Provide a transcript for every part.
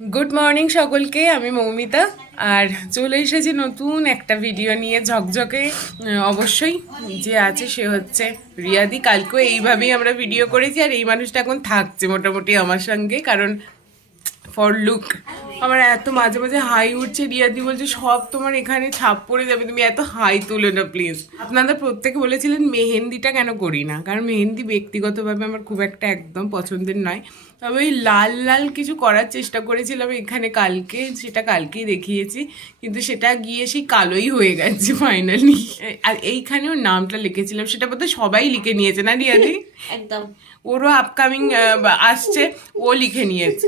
Good morning সকলকে, আমি মৌমিতা আর চলে এসেছি নতুন একটা ভিডিও নিয়ে ঝকঝকে। অবশ্যই যে আছে সে হচ্ছে রিয়াদি। কালকেও এইভাবেই আমরা ভিডিও করেছি আর এই মানুষটা এখন থাকছে মোটামুটি আমার সঙ্গে, কারণ ফর লুক আমার এত মাঝে মাঝে হাই উঠছে। রিয়াদি বলছে সব তোমার এখানে ছাপ পড়ে যাবে, তুমি এত হাই তুলে না প্লিজ। আপনারা প্রত্যেকে বলেছিলেন মেহেন্দিটা কেন করি না, কারণ মেহেন্দি ব্যক্তিগতভাবে আমার খুব একটা একদম পছন্দের নয়। তবে ওই লাল লাল কিছু করার চেষ্টা করেছিলাম এখানে কালকে, সেটা কালকেই দেখিয়েছি, কিন্তু সেটা গিয়ে সেই কালোই হয়ে গেছে ফাইনালি। আর এইখানেও নামটা লিখেছিলাম, সেটা বোধহয় সবাই লিখে নিয়েছে না রিয়াদি? একদম। ওরও আপকামিং আসছে, ও লিখে নিয়েছে।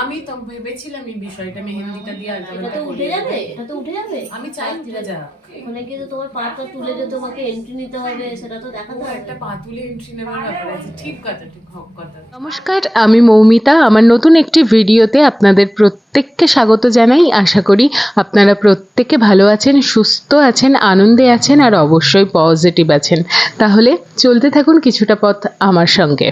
আমি তো ভেবেছিলাম এই বিষয়টা মেহেন্দিটা দিয়ে এটা তো উঠে যাবে, এটা তো উঠে যাবে। আমি চাই উঠে যা, ওখানে গিয়ে তো তোমার পাটা তুলে যে তোমাকে এন্ট্রি নিতে হবে সেটা তো দেখাতে হবে। একটা পা তুলে এন্ট্রি নেওয়ার ব্যাপার আছে। ঠিক কথা, ঠিক কথা। নমস্কার, আমি মৌমিতা। আমার নতুন একটি ভিডিওতে আপনাদের প্রত্যেককে স্বাগত জানাই। আশা করি আপনারা প্রত্যেকে ভালো আছেন, সুস্থ আছেন, আনন্দে আছেন আর অবশ্যই পজিটিভ আছেন। তাহলে চলতে থাকুন কিছুটা পথ আমার সঙ্গে।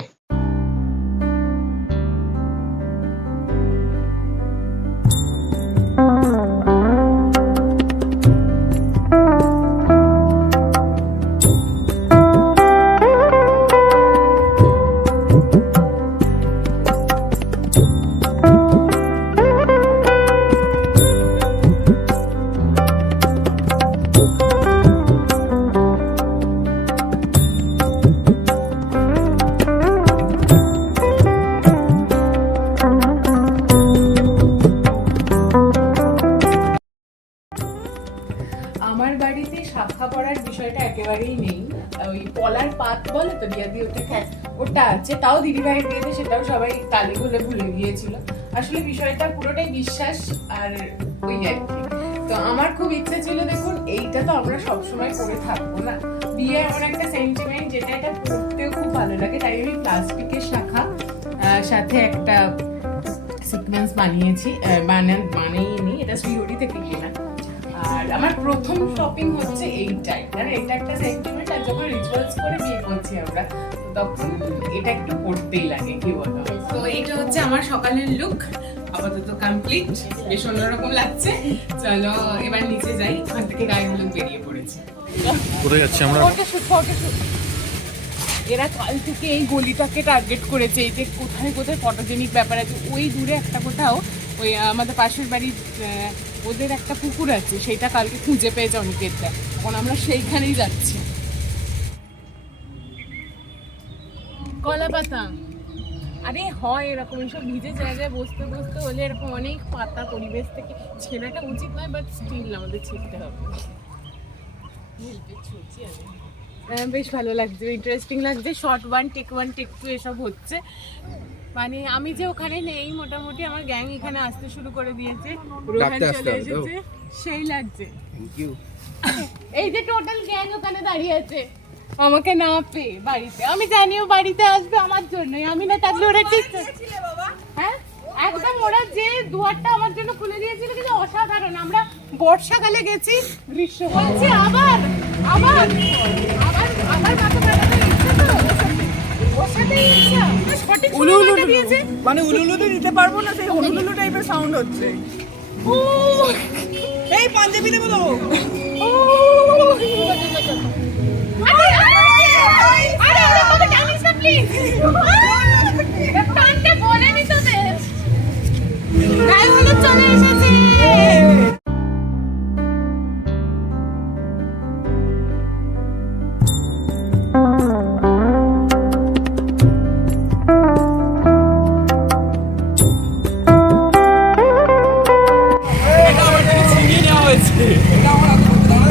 আমার বাড়িতে শাখা পড়ার বিষয়টা একেবারেই নেই। ওই পলার পাত বলে তো রিয়াদি, ওটাকে ওটা আছে, তাও দিদিভাইয়ের বিয়েতে সেটাও সবাই তালি বলে ভুলে গিয়েছিল। আসলে বিষয়টা পুরোটাই বিশ্বাস আর ওই আর কি। তো আমার খুব ইচ্ছে ছিল, দেখুন এইটা তো আমরা সবসময় করে থাকবো না, বিয়ে এমন একটা সেন্টিমেন্ট যেটা এটা পড়তেও খুব ভালো লাগে, তাই আমি প্লাস্টিকের শাখা সাথে একটা সিকোয়েন্স বানিয়েছি। বানিয়ে নি, এটা শ্রীহরি থেকে কেনা। আর আমার প্রথম শপিং হচ্ছে এইটাই, কারণ এটা একটা সেন্টিমেন্ট, আর যখন রিচুয়ালস করে বিয়ে করছি আমরা তখন এটা একটু পড়তেই লাগে, কি বলো? তো এটা হচ্ছে আমার সকালের লুক, আপাতত কমপ্লিট, বেশ অন্যরকম লাগছে। চলো এবার নিচে যাই, ওখান থেকে গায়ের লুক বেরিয়ে পড়েছে। কোথায় যাচ্ছি আমরা? ফটোশুট। এরা কাল থেকে এই গলিটাকে টার্গেট করেছে, এই যে কোথায় কোথায় ফটোজেনিক ব্যাপার আছে। ওই দূরে একটা কোথাও ওই আমাদের পাশের বাড়ির ওদের একটা পুকুর আছে, সেটা কালকে খুঁজে পেয়েছে অনেকেরটা, এখন আমরা সেইখানেই যাচ্ছি। কলা পাতা, আরে হয় এরকম, এইসব ভিজে জায়গায় বসতে বসতে হলে এরকম অনেক পাতা পরিবেশ থেকে ছেলেটা উচিত নয়, বাট স্টিল আমাদের ছিঁড়তে হবে। বেশ ভালো লাগছে, ইন্টারেস্টিং লাগছে। শর্ট ওয়ান, টেক 2 এসব হচ্ছে। মানে আমি যে ওখানে নেই, মোটামুটি আমার গ্যাং এখানে আসতে শুরু করে দিয়েছে। রোহান চলে এসেছে, সেই লাগছে। Thank you. এই যে টোটাল গ্যাং ওখানে দাঁড়িয়ে আছে আমাকে না পেয়ে বাড়িতে। আমি জানিও বাড়িতে আসবে আমার জন্যই, আমি না থাকলে ওরা ঠিক। হ্যাঁ একদম, ওরা যে দুয়ারটা আমার জন্য খুলে দিয়েছিল কিন্তু অসাধারণ। আমরা বর্ষাকালে গেছি, গ্রীষ্ম বলছি আবার আবার আবার আবার মাথা ব্যথাটা ইচ্ছে তো ওর সাথে ইচ্ছা সঠিক সময়টা দিয়েছে। মানে উলুলুতে দিতে পারবো না, সেই হুলুলুলু টাইপের সাউন্ড হচ্ছে। ও এই পাঞ্জাবিতে বলো। ও আরে আরে আরে আরে বাবা টানিস না প্লিজ। টানতে বলেনি তো বেশ। গায়ে হলুদ চলে এসেছে। এটা আমার থেকে ছিনিয়ে নেওয়া হয়েছে। এটা আমার হাতে মধ্যে দাঁড়া।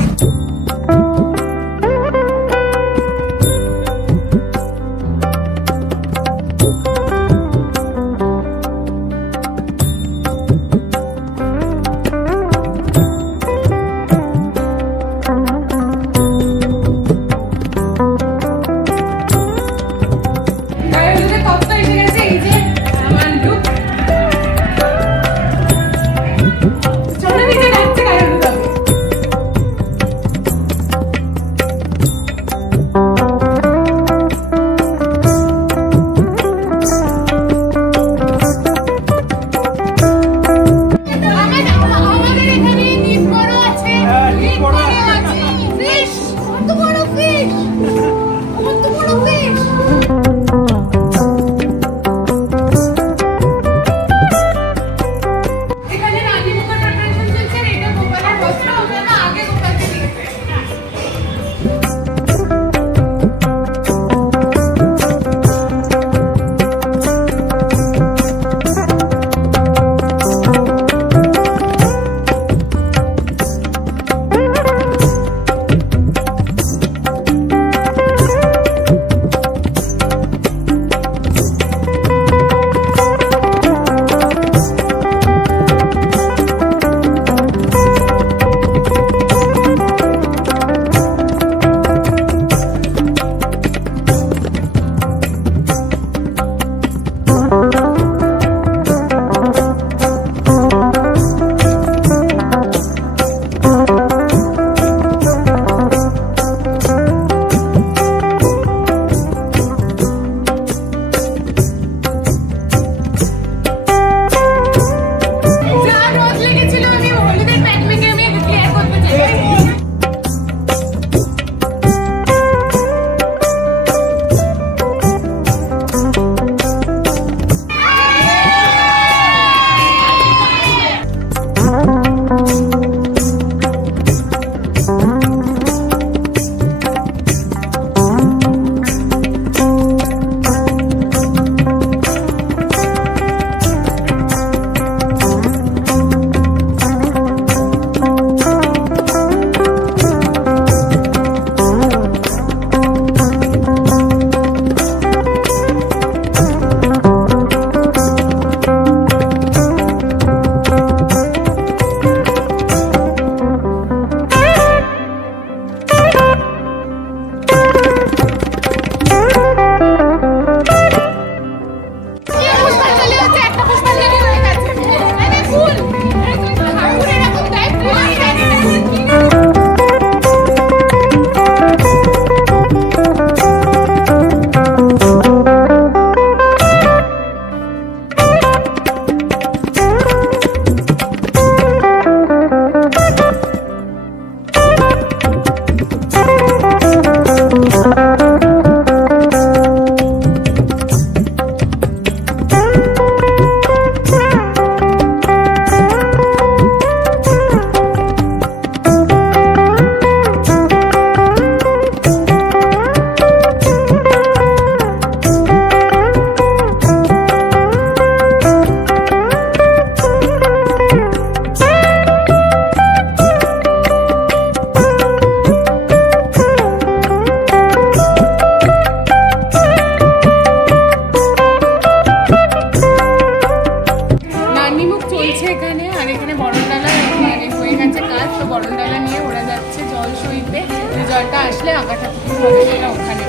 একটা গরম ডালা নিয়ে ওরা যাচ্ছে জল সইতে, যে জলটা আসলে আঁকাটা হবে সেটা ওখানে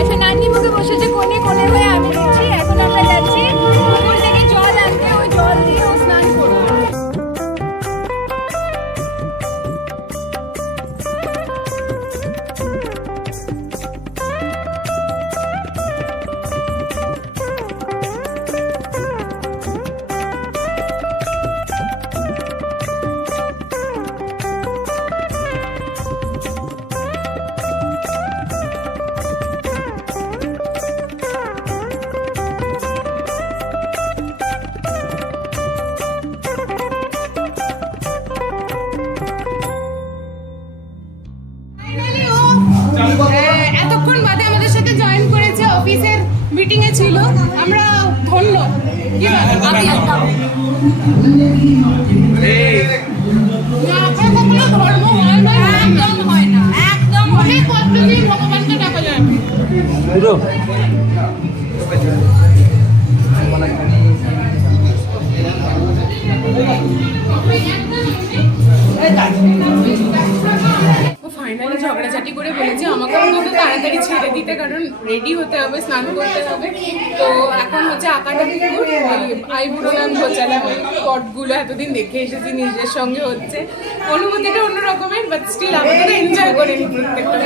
আচ্ছা, নান্নি মুখে বসেছে কোণে কোণে হয়ে, আমি দিচ্ছি। এখন আমরা যাচ্ছি পুকুর থেকে জল আনতে, ওই জল দিয়ে ও স্নান করবো। এতক্ষণ বাদে আমাদের সাথে জয়েন করেছে, অফিসের মিটিং এ ছিল, আমরা ধন্য। কি আমি একদম ধর্ম হয় না, একদম হয় না, একদম অনেক পদ্ধতি ভগবানকে ডাকা যায় পুরো। ফাইনালি ঝগড়াঝাটি করে বলেছি আমাকে অন্তত তাড়াতাড়ি ছেড়ে দিতে, কারণ রেডি হতে হবে, স্নান করতে হবে। তো এখন হচ্ছে আঁকাটা পুকুর, আইবুড়ো গান ঘোচালাম, পটগুলো এতদিন দেখে এসেছি নিজের সঙ্গে হচ্ছে, অনুভূতিটা অন্য রকমের, বাট স্টিল আমাকে এনজয় করে নি প্রত্যেকটা।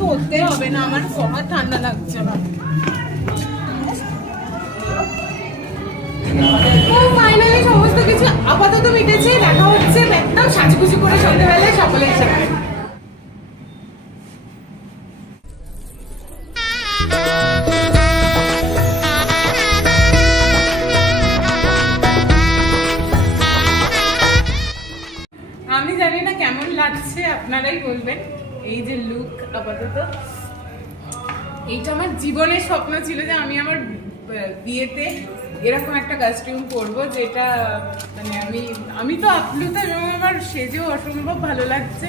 ধরতে হবে না, আমার সবার ঠান্ডা লাগছে না। ফাইনালি সমস্ত কিছু আপাতত মিটেছে, দেখা হচ্ছে একদম সাজুগুজু করে সন্ধ্যেবেলায় সকলের সাথে। আমি জানি না কেমন লাগছে, আপনারাই বলবেন। এই যে লুক আপাতত, এইটা আমার জীবনের স্বপ্ন ছিল যে আমি আমার বিয়েতে এরকম একটা কস্টিউম পরবো, যেটা মানে আমি তো আপ্লুত এবং আমার সেজেও অসম্ভব ভালো লাগছে।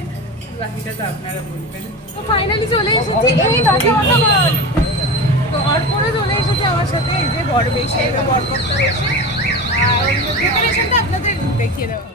বাকিটা তো আপনারা বলবেন। তো ফাইনালি চলে এসেছি, এই অর্পণও চলে এসেছে আমার সাথে, এই যে বর বেশে বরপক্ষটা বেশে, আর ডেকোরেশনটা আপনাদের দেখিয়ে দেওয়া।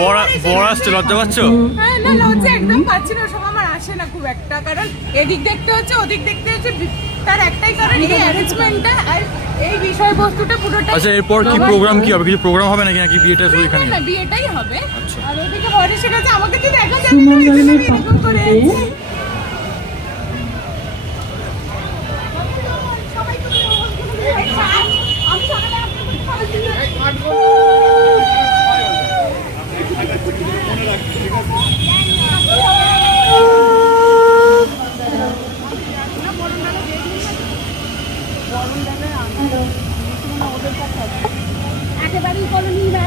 বড় আসছে, লজ্জা পাচ্ছ? হ্যাঁ, না লজ্জা একদম পাচ্ছি না, ওসব আমার আসে না খুব একটা, কারণ এদিক দেখতে হচ্ছে ওদিক দেখতে হচ্ছে, তার একটাই কারণ এই অ্যারেঞ্জমেন্টটা আর এই বিষয়বস্তুটা পুরোটা। আচ্ছা, এরপর কি প্রোগ্রাম কি হবে? কিছু প্রোগ্রাম হবে নাকি বিয়েটা শুধু এখানে? না, বিয়েটাই হবে। আচ্ছা। আর ওদিকে বরের কাছে আমাকে তো দেখা যাবে না, এই জন্য আমি এরকম করে এসেছি। একেবারেই কলোনি না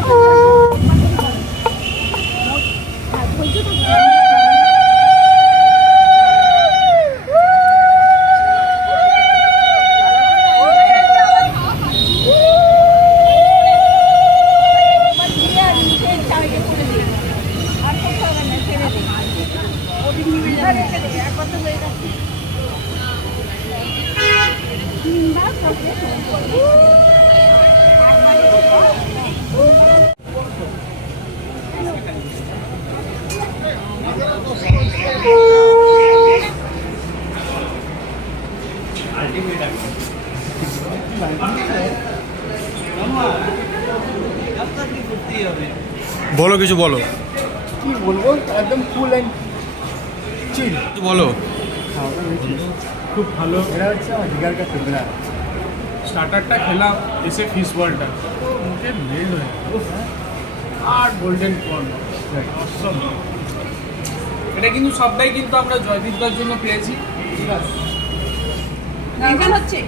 বলো, কিছু বলো। কি বলবো, একদম ফুল অ্যান্ড চিল। বলো। খুব ভালো। এটা হচ্ছে আমার জিগার কা টুকরা। স্টার্টারটা খেলাম, এসে ফিশ বলটা মুখে মেল হয়ে আর গোল্ডেন কর্ন অসম। এটা কিন্তু সবটাই কিন্তু আমরা জয়দীপদার জন্য পেয়েছি। ঠিক আছে, নারকেল হচ্ছে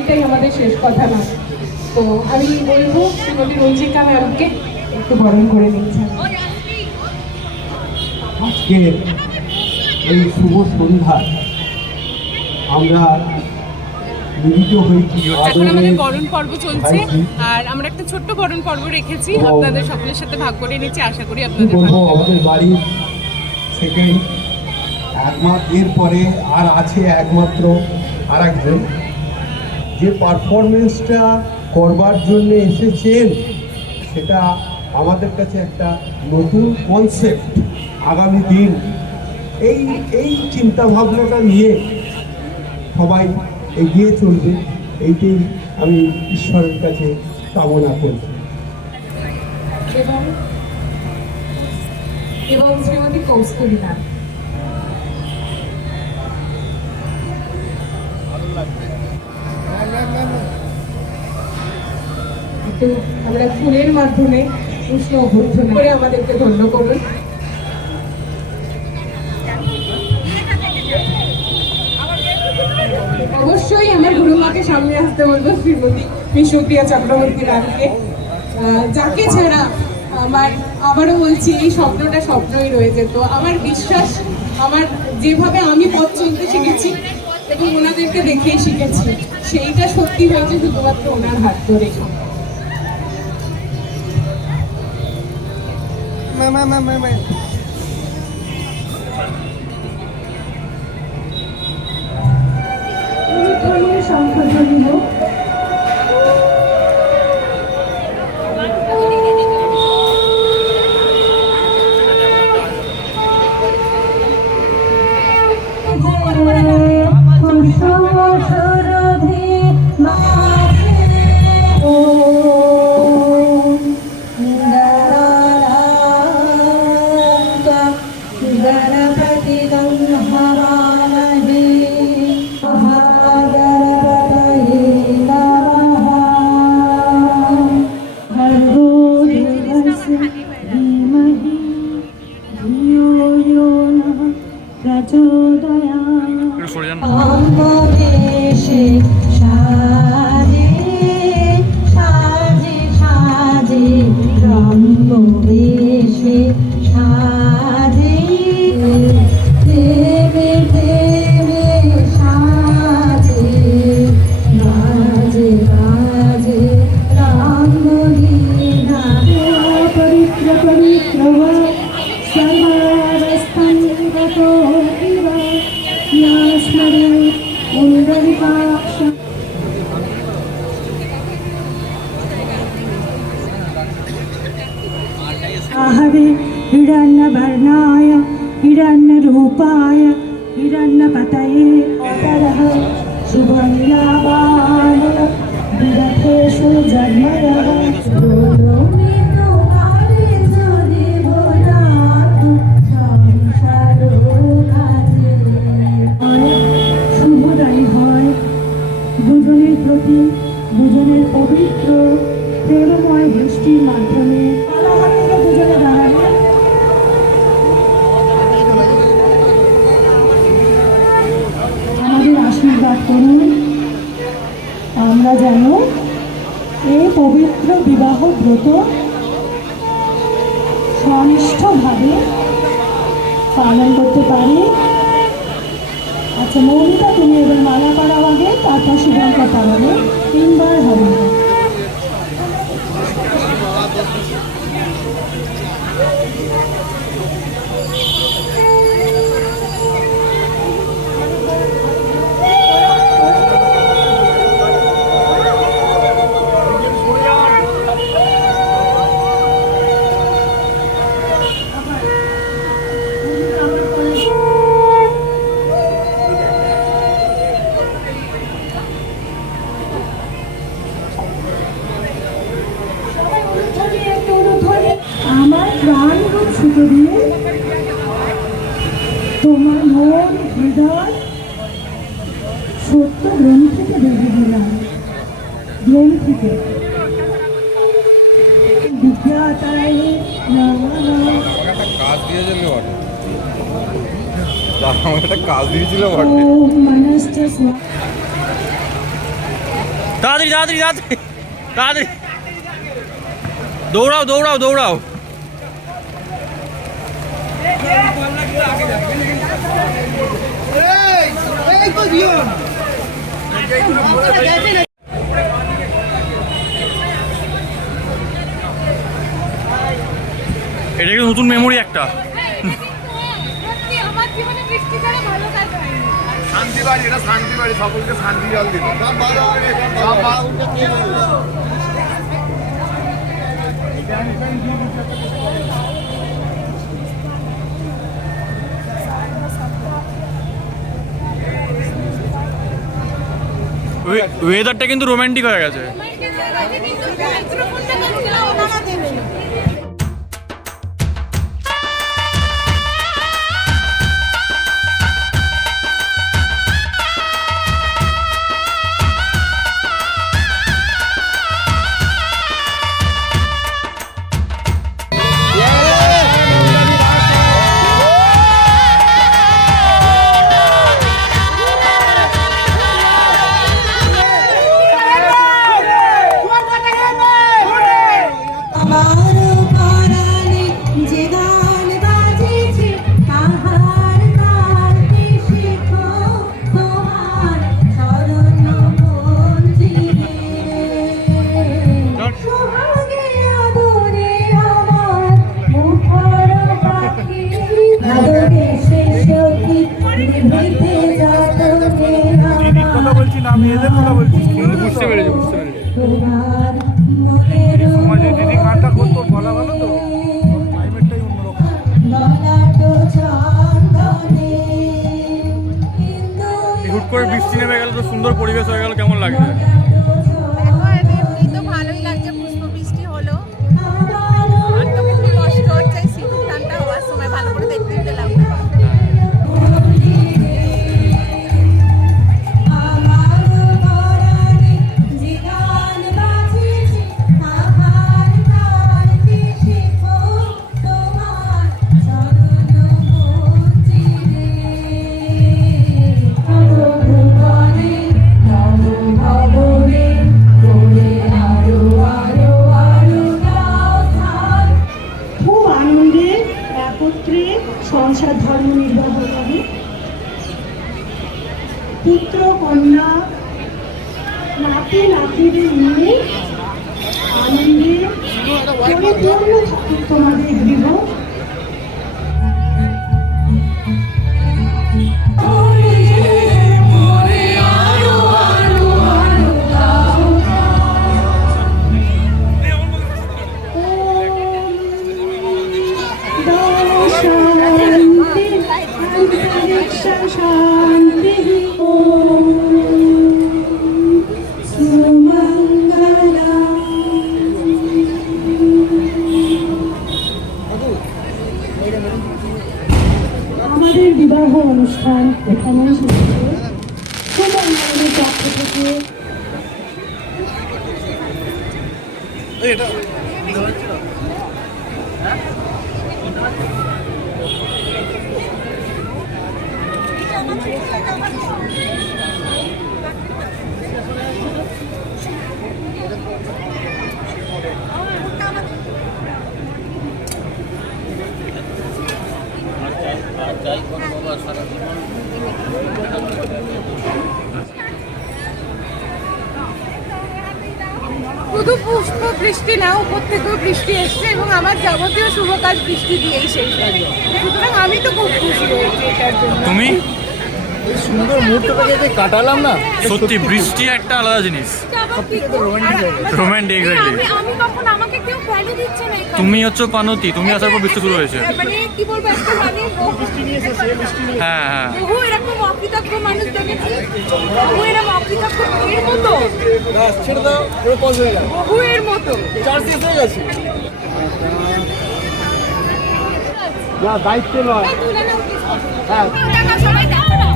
এটাই আমাদের শেষ কথা না। তো আমি বলবো শ্রীমতী রঞ্জিকা ম্যামকে একটু বরণ করে নিয়েছেন। আজকে এই শুভ সন্ধ্যায় আমরা মিলিত হয়েছি। এখন আমাদের বরণ পর্ব চলছে, আর আমরা একটা ছোট্ট বরণ পর্ব রেখেছি, আপনাদের সকলের সাথে ভাগ করে নিচ্ছি, আশা করি কি আপনাদের বলবো, ভালো লাগবে। আমাদের বাড়ির সেকেন্ড একমাত্র, এরপরে আর আছে একমাত্র আর একজন, যে পারফরমেন্সটা করবার জন্য এসেছেন সেটা আমাদের কাছে একটা নতুন কনসেপ্ট। আগামী দিন এই এই চিন্তাভাবনাটা নিয়ে সবাই এগিয়ে চলবে, এইটাই আমি ঈশ্বরের কাছে কামনা করছি। এবং শ্রীমতী কৌস্তরী ম্যাম। একটু আমরা ফুলের মাধ্যমে উষ্ণ অভ্যর্থনা করে আমাদেরকে ধন্য করুন। অবশ্যই আমার গুরুমাকে সামনে আসতে বলবো, শ্রীমতী বিষ্ণুপ্রিয়া চক্রবর্তী ম্যামকে, যাকে ছাড়া আমার, আবারও বলছি, এই স্বপ্নটা স্বপ্নই রয়ে যেত। আমার বিশ্বাস, আমার যেভাবে আমি পথ চলতে শিখেছি এবং ওনাদেরকে দেখেই শিখেছি, সেইটা সত্যি হয়েছে শুধুমাত্র ওনার হাত ধরে। সংশোধনী হোক। गणपति गंहवामहे महागणपतये नमः। भर्गो देवस्य धीमहि धियो यो नः प्रचोदयात्। সরে যান। অঙ্গবেশে সাজে সাজে সাজে, রঙ্গবেশে সাজে দেবে দেবে সাজে, বাজে বাজে রঙ্গলি हिरण्यवर्णाय हिरण्यरूपाय हिरण्यपतये अतरः शुभनिलावाय विरथेषु जन्मयः শুভদায়ী হয় দুজনের প্রতি দুজনের পবিত্র প্রেমময় দৃষ্টির মাধ্যমে দুজনে দাঁড়াবে। আমাদের আশীর্বাদ করুন আমরা যেন এই পবিত্র বিবাহ ব্রত সনিষ্ঠভাবে পালন করতে পারি। আচ্ছা মৌমিতা, তুমি এবার মালা পড়াও আগে, তারপর শুভঙ্কর পড়াবে, 3 বার হবে। আমার প্রাণ ছুটে দিয়ে তোমার মন হৃদয় সত্য গ্রন্থিতে বেঁধে দিলাম। গ্রন্থিতে বিদ্যাতায় একটা কাজ দিয়েছিল বটে, আমার একটা কাজ দিয়েছিল বটে। মনস্থ তাড়াতাড়ি তাড়াতাড়ি তাড়াতাড়ি তাড়াতাড়ি দৌড়াও দৌড়াও দৌড়াও। এটা কি নতুন মেমোরি একটা। শান্তি বাড়ি, এটা শান্তি বাড়ি, সকলকে শান্তি জল দিল। ওয়েদারটা কিন্তু রোমান্টিক হয়ে গেছে। আমি এদের কথা বলছি, বুঝতে পেরেছি বুঝতে পেরেছি। সমাজে দিদি গানটা করতো বলা ভালো তো, ক্লাইমেটটাই অন্যরকম। হুট করে বৃষ্টি নেমে গেল তো সুন্দর পরিবেশ হয়ে গেল, কেমন লাগছে? এমনি তো ভালোই লাগছে, পুষ্প বৃষ্টি হলো আর তো খুবই কষ্ট হচ্ছে সিঁদুর টানটা হওয়ার সময়, ভালো করে দেখতে পেলাম না। সংসার ধর্ম নির্বাহ করে পুত্র কন্যা নাতি নাতিদের নিয়ে আনন্দে পরিপূর্ণ থাকুক তোমাদের গৃহ। শান্তি ওম সুমঙ্গলা। আমাদের বিবাহ অনুষ্ঠান এখানেই শেষ হলো। সুমঙ্গলের পক্ষ থেকে শুধু পুষ্প বৃষ্টি না, উপর থেকেও বৃষ্টি এসছে এবং আমার যাবতীয় শুভ কাজ বৃষ্টি দিয়েই শেষ হয়। সুতরাং আমি তো খুব খুশি হয়েছি এটার জন্য। তুমি সুন্দর মুহূর্তটাকে যে কাটালাম না, সত্যি বৃষ্টি একটা আলাদা জিনিস, রোমান্টিক। এক্স্যাক্টলি, আমি কখন আমাকে কেউ ভ্যালু দিচ্ছে না এখানে। তুমি হচ্ছে পানতি, তুমি আসার পর বৃষ্টি শুরু হয়েছে। মানে কি বলবো, একটা মানে হ্যাঁ হ্যাঁ, বহু এরকম অকৃতজ্ঞ মানুষ দেখেছি, বহু এরকম অকৃতজ্ঞ এর মতো, ছেড়ে দাও, ওরা পজ হয়ে যাবে, বহু এর মতো। চার্জ শেষ হয়ে গেছে। না, দায়িত্ব নয়। হ্যাঁ, সবাই দেখো না।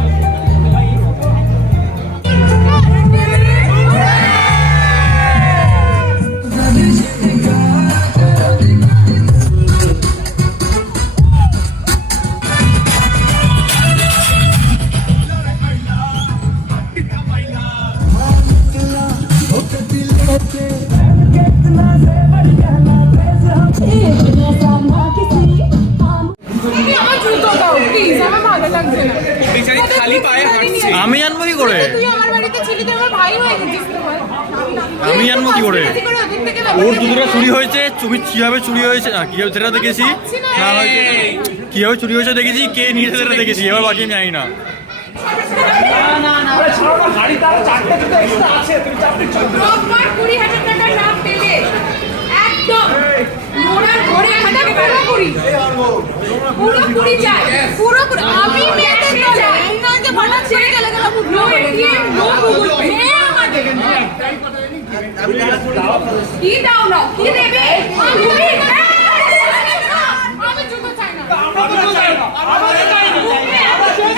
আমার জুতো দাও প্লিজ, আমার ভালো লাগছে না। খালি পায়ে হাঁটছে, আমি আনবো কি করে? তুই আমার বাড়িতে ছিলি, তুই আমার ভাই হয়ে গেছিস তোমার। আমি আনবো কি করে? ওর জুতোটা চুরি হয়েছে, তুমি কিভাবে চুরি হয়েছে না কিভাবে সেটা দেখেছি, না হয়েছে কিভাবে চুরি হয়েছে দেখেছি, কে নিয়েছে সেটা দেখেছি, এবার বাকি আমি জানি না। রোববার 20,000 টাকা লাভ পেলে একদম মোড়ার ঘরে হাঁটাকে পুরোপুরি চাই, পুরোপুরি। আমি মেয়েদের দলে ইংরেজি ভাষা ছেড়ে গেলে no ATM, no Google Pay. কি দাও না, কি দেবে? আমি জুতো চাই না,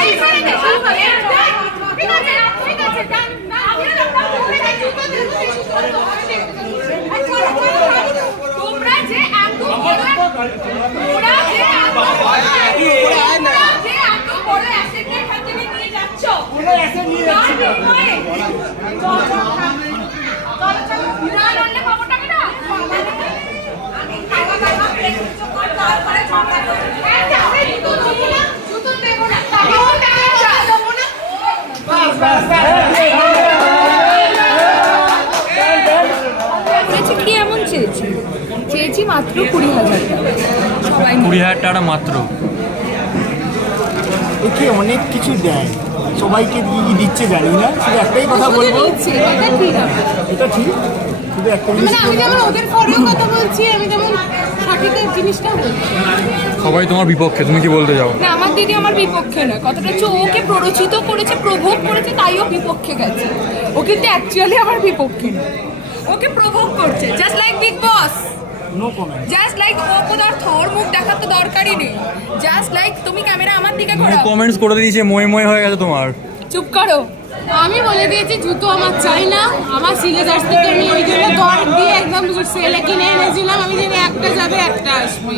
এই ছেড়ে দে, ঠিক আছে, ঠিক আছে, না আমি না জুতো দেবো, তোমরা যে এত বড় অ্যাসেটের হাতে নিয়ে যাচ্ছ, কি এমন চেয়েছি? চেয়েছি মাত্র 20,000 টাকা। সবাই 20,000 টাকা মাত্র। একে অনেক কিছু দেয়, সবাইকে দিয়ে কি দিচ্ছে জানি না, শুধু একটাই কথা বলবো, দিচ্ছে, এটা ঠিক আছে। এটা ঠিক, শুধু একটা মানে আমি যেমন ওদের পরেও কথা বলছি, আমি যেমন সঠিক জিনিসটা বলছি। সবাই তোমার বিপক্ষে, তুমি কি বলতে যাও? না, আমার দিদি আমার বিপক্ষে নয়, কথাটা হচ্ছে ওকে প্ররোচিত করেছে, প্রভোগ করেছে, তাই ও বিপক্ষে গেছে। ও কিন্তু অ্যাকচুয়ালি আমার বিপক্ষে নয়, ওকে প্রভোগ করছে, just like big boss. No comment. Just like অপদার্থ, ওর মুখ দেখার তো দরকারই নেই। জাস্ট লাইক তুমি ক্যামেরা আমার দিকে ঘোরাও। কমেন্টস করে দিয়েছে, ময়ে হয়ে গেছে তোমার। চুপ করো। আমি বলে দিয়েছি জুতো আমার চাই না, আমার সিলেজার্স থেকে আমি ওই জন্য দর দিয়ে একদম সেলে কিনে এনেছিলাম। আমি জানি একটা যাবে একটা আসবে,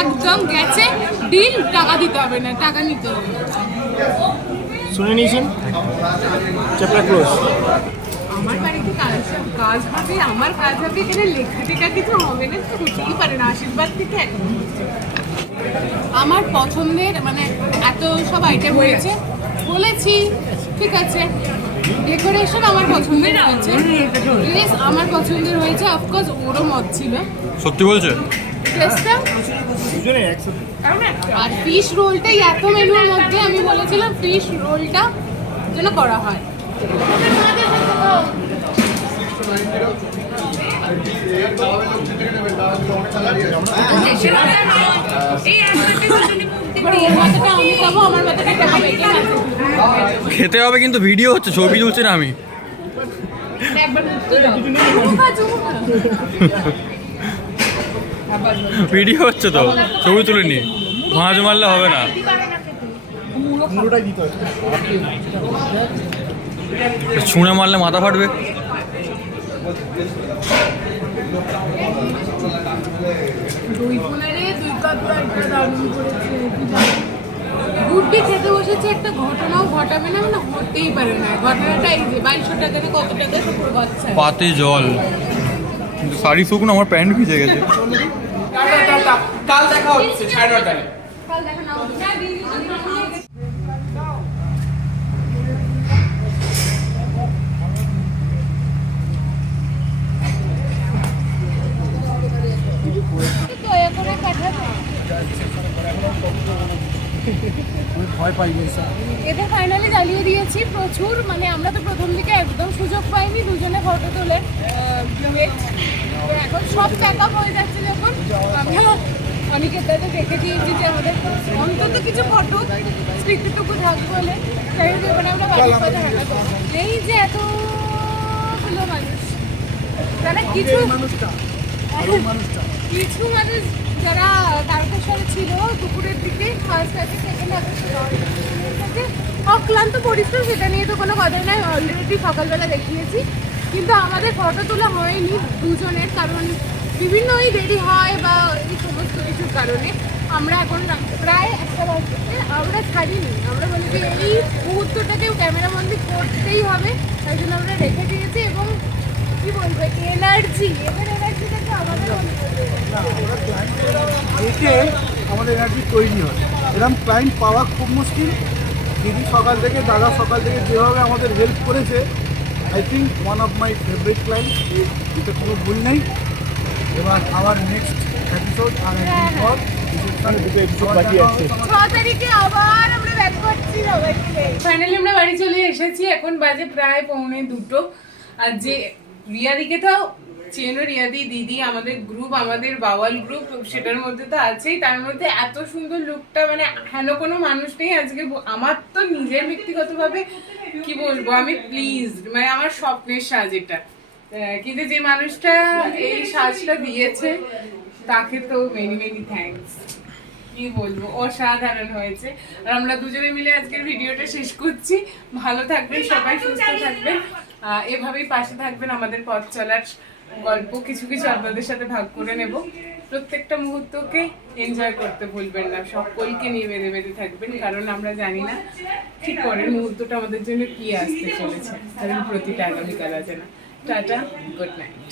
একদম গেছে ডিল। টাকা দিতে হবে না, টাকা নিতে হবে। শুনে নিয়েছেন, চ্যাপ্টার ক্লোজ। আমার বাড়িতে কাজ হবে, আমার কাজ হবে, এখানে লেখা টেখা কিছু হবে না, তো হতেই পারে না। আশীর্বাদ থেকে একদম আমার পছন্দের মানে এত সব আইটেম হয়েছে, বলেছি ঠিক আছে। ডেকোরেশন আমার পছন্দের হয়েছে, ড্রেস আমার পছন্দের হয়েছে, অফকোর্স ওরও মত ছিল। সত্যি বলছে? ড্রেসটা আর ফিশ রোলটাই এত মেনুর মধ্যে আমি বলেছিলাম ফিশ রোলটা যেন করা হয়। এই এবার ওর মাথাটা আমি খাবো, আমার মাথাটা এটা খাবে, কে খাবে? খেতে হবে কিন্তু ভিডিও হচ্ছে, ছবি তুলছি না আমি। একবার মুক্তি দাও। চুমু খা, চুমু খা। ভিডিও হচ্ছে তো, ছবি তুলে নি, ভাঁজ মারলে হবে না। ছুঁড়ে মারলে মাথা ফাটবে। দই পোলারে দুই কাপ একটা দারুণ করেছে। গুড্ডি খেতে বসেছে, একটা ঘটনাও ঘটাবে না, মানে হতেই পারে না। ঘটনাটা এই যে 2200 টাকা না কত টাকা সব পুরো বাচ্চা। পাতে জল, শাড়ি শুকনো, আমার প্যান্ট ভিজে গেছে। কাল দেখা হচ্ছে 9:30টায়। কাল দেখা না হবে। হ্যাঁ, দিদি, দয়া করে পাঠাবে। ভয় পাই গেছে। এদের ফাইনালি জ্বালিয়ে দিয়েছি প্রচুর, মানে আমরা তো প্রথম দিকে একদম সুযোগ পাইনি দুজনে ফটো তোলে। এখন সব প্যাক আপ হয়ে যাচ্ছে যখন আমরা অনেকের দাদা দেখে দিয়েছি যে আমাদের অন্তত কিছু ফটো স্মৃতিটুকু থাকবে বলে, তাই যখন আমরা বাড়ির পথে হাঁটা করবো। এই যে এতগুলো মানুষ, তারা কিছু কিছু মানুষ যারা তারকেশ্বরে ছিল দুপুরের দিকে, ফার্স্ট আছে, সেকেন্ড আছে, অক্লান্ত পরিশ্রম, সেটা নিয়ে তো কোনো কথা নয়, অলরেডি সকালবেলা দেখিয়েছি। কিন্তু আমাদের ফটো তোলা হয়নি দুজনের, কারণ বিভিন্ন ওই দেরি হয় বা এই সমস্ত কিছুর কারণে। আমরা এখন প্রায় 1টা বাজে, আমরা ছাড়িনি, আমরা বলি যে এই মুহূর্তটাকেও ক্যামেরাবন্দি করতেই হবে, তাই জন্য আমরা রেখে দিয়েছি। এবং কি বলবো, এনার্জি, এদের এনার্জিটা তো আমাদের দেখে আমাদের এনার্জি তৈরি হয়। এরকম ক্লায়েন্ট পাওয়া খুব মুশকিল। দিদি সকাল থেকে, দাদা সকাল থেকে যেভাবে আমাদের হেল্প করেছে, I think one of my favourite client, এতে কোনো ভুল নেই। এবার আবার নেক্সট এপিসোড আর একদিন পর দুটো এপিসোড বাকি আছে। 6 তারিখে আবার আমরা ব্যাক করছি সবাই মিলে। ফাইনালি আমরা বাড়ি চলে এসেছি, এখন বাজে প্রায় 1:45। আর যে রিয়াদিকে তো চেনো, রিয়াদি দিদি আমাদের গ্রুপ, আমাদের বাওয়াল গ্রুপ, সেটার মধ্যে তো আছেই। তার মধ্যে এত সুন্দর লুকটা, মানে হেন কোনো মানুষ নেই আজকে। আমার তো নিজের ব্যক্তিগতভাবে কি বলবো, আমি প্লিজ, মানে আমার স্বপ্নের সাজ এটা। কিন্তু যে মানুষটা এই সাজটা দিয়েছে তাকে তো মেনি মেনি থ্যাঙ্কস। কি বলবো, অসাধারণ হয়েছে। আর আমরা দুজনে মিলে আজকের ভিডিওটা শেষ করছি। ভালো থাকবেন সবাই, সুস্থ থাকবেন, এভাবেই পাশে থাকবেন। আমাদের পথ চলার গল্প কিছু কিছু আপনাদের সাথে ভাগ করে নেব। প্রত্যেকটা মুহূর্তকে এনজয় করতে ভুলবেন না, সকলকে নিয়ে বেঁধে বেঁধে থাকবেন, কারণ আমরা জানি না ঠিক পরের মুহূর্তটা আমাদের জন্য কি আসতে চলেছে, কারণ প্রতিটা আগামীকাল আছে না। Tata, good night.